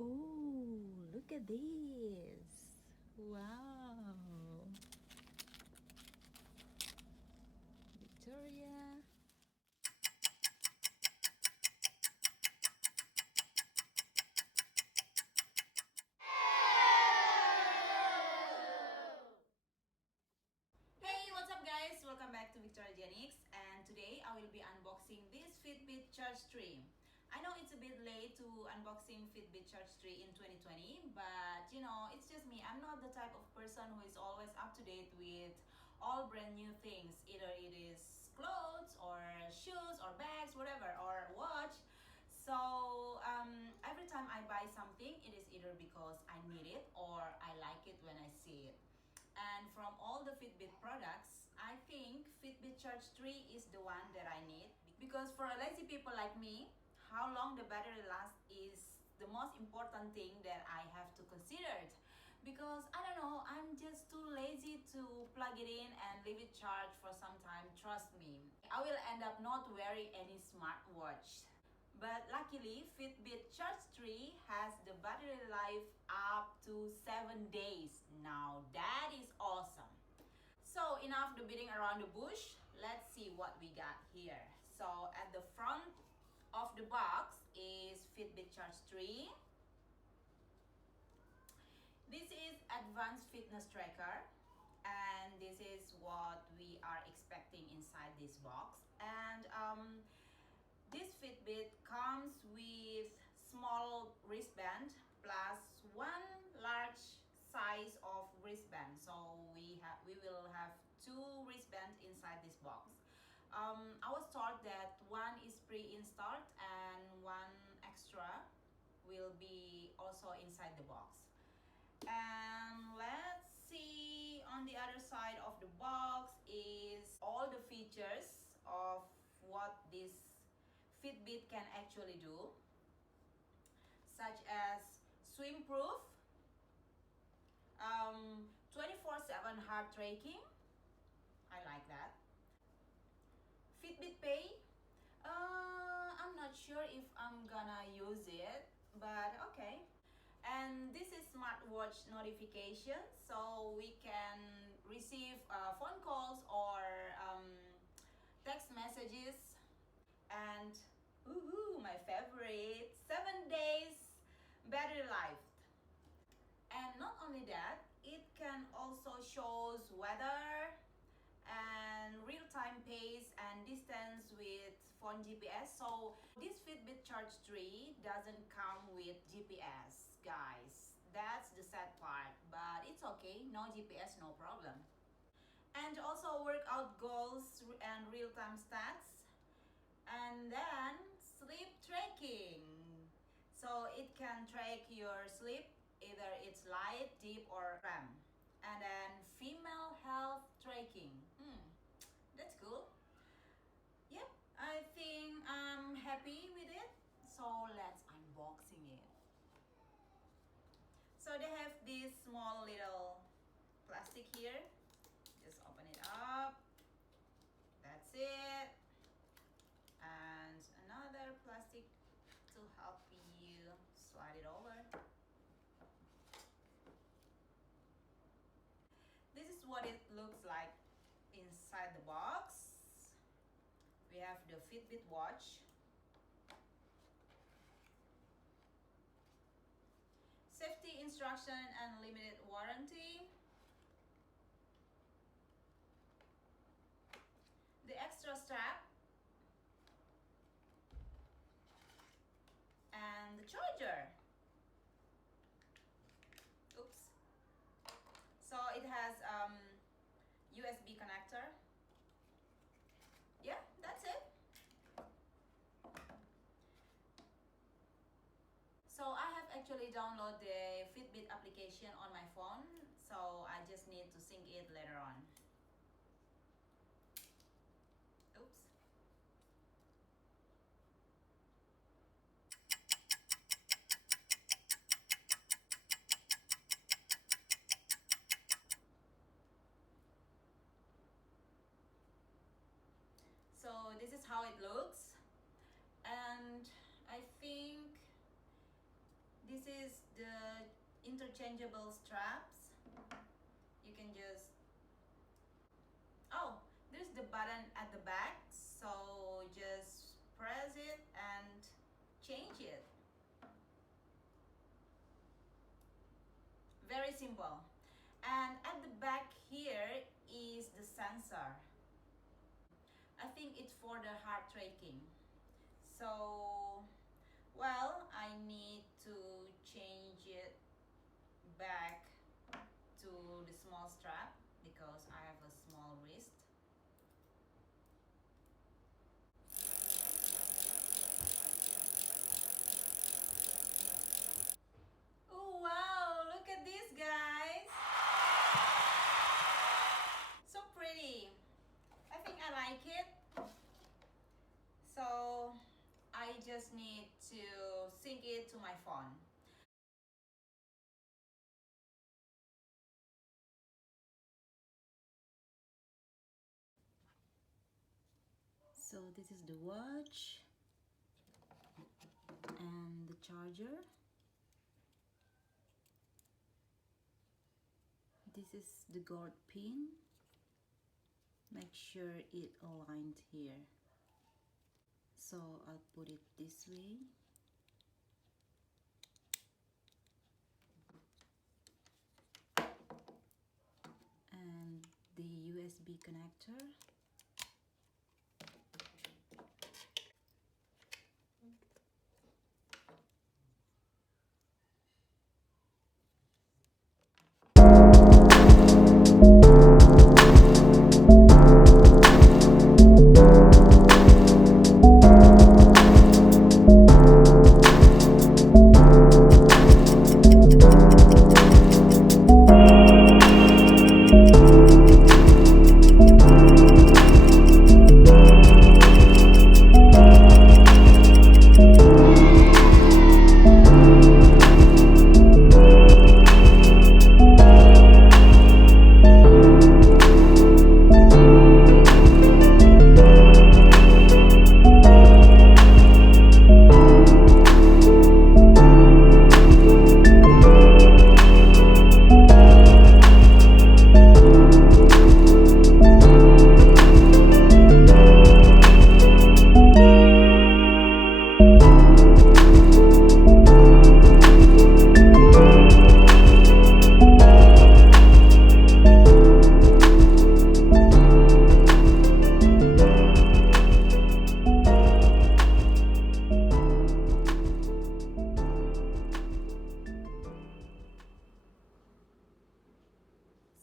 Oh, look at this. Wow. Victoria. Hey, what's up guys? Welcome back to Victoria Genix, and today I will be unboxing this Fitbit Charge 3. I know it's a bit late to unboxing Fitbit Charge 3 in 2020, but you know, it's just me. I'm not the type of person who is always up to date with all brand new things. Either it is clothes or shoes or bags, whatever, or watch. So every time I buy something, it is either because I need it or I like it when I see it. And from all the Fitbit products, I think Fitbit Charge 3 is the one that I need. Because for lazy people like me, how long the battery lasts is the most important thing that I have to consider. Because I don't know, I'm just too lazy to plug it in and leave it charged for some time. Trust me, I will end up not wearing any smartwatch. But luckily, Fitbit Charge 3 has the battery life up to 7 days. Now that is awesome. So enough the beating around the bush. Let's see what we got here. So at the front of the box is Fitbit Charge 3. This is advanced fitness tracker, and this is what we are expecting inside this box. And this Fitbit comes with small wristband plus one large size of wristband. So we will have two wristbands inside this box. I was told that one is pre-installed and one extra will be also inside the box. And let's see, on the other side of the box is all the features of what this Fitbit can actually do, such as swim proof, 24/7 heart tracking. I like that. Fitbit Pay. I'm not sure if I'm gonna use it, but okay. And this is smartwatch notification, so we can receive phone calls or text messages. And my favorite, 7 days battery life. And not only that, it can also shows weather and real-time pace and distance with phone GPS. So this Fitbit Charge 3 doesn't come with GPS, guys. That's the sad part, but it's okay. No GPS, no problem. And also workout goals and real-time stats. And then sleep tracking. So it can track your sleep, either it's light, deep, or REM. And then female health tracking. That's cool. Yep, I think I'm happy with it. So let's unboxing it. So they have this small little plastic here. Just open it up. That's it. And another plastic to help you slide it over. This is what it looks like inside the box. We have the Fitbit watch, safety instruction and limited warranty, the extra strap, and the charger. Oops. So it has USB connector. Yeah, that's it. So I have actually downloaded the Fitbit application on my phone, so I just need to sync it later on. Oops. So this is how it looks, and I think this is interchangeable straps. You can just, oh, there's the button at the back, so just press it and change it. Very simple. And at the back here is the sensor. I think it's for the heart tracking. So, well, I need to change it back to the small strap because I have a small wrist. Oh wow, look at this, guys. So pretty. I think I like it. So I just need to sync it to my phone. So this is the watch and the charger. This is the guard pin. Make sure it aligned here. So I'll put it this way. And the USB connector.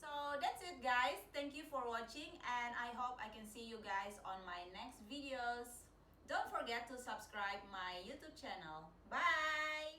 So that's it, guys. Thank you for watching, and I hope I can see you guys on my next videos. Don't forget to subscribe my YouTube channel. Bye!